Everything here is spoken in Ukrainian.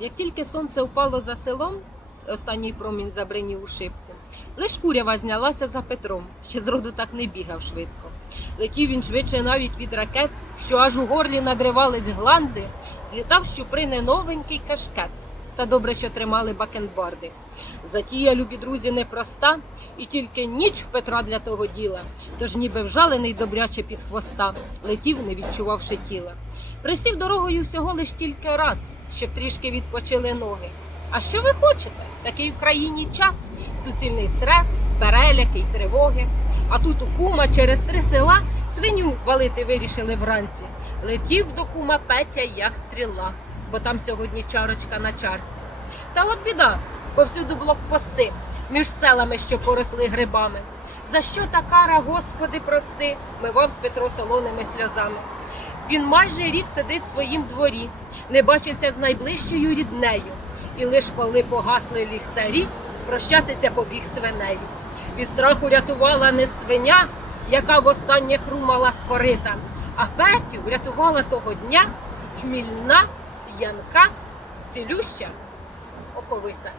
Як тільки сонце впало за селом, останній промінь забринів у шибку. Лиш курява знялася за Петром, ще зроду так не бігав швидко. Летів він швидше навіть від ракет, що аж у горлі надривались гланди, злітав щуприни новенький кашкет. Та добре, що тримали бакенбарди. Затія, любі друзі, непроста, і тільки ніч в Петра для того діла, тож ніби вжалений добряче під хвоста, летів, не відчувавши тіла. Присів дорогою всього лиш тільки раз, щоб трішки відпочили ноги. А що ви хочете? Такий в країні час, суцільний стрес, переляки й тривоги. А тут у кума через три села свиню валити вирішили вранці. Летів до кума Петя, як стріла, бо там сьогодні чарочка на чарці. Та от біда, повсюду блокпости, між селами, що поросли грибами. За що та кара, Господи, прости, мивав з Петро солоними сльозами. Він майже рік сидить в своїм дворі, не бачився з найближчою ріднею, і лиш коли погасли ліхтарі, прощатися побіг свинею. Від страху рятувала не свиня, яка востаннє хрумала з а Петю врятувала того дня хмільна п'янка, цілюща оковита.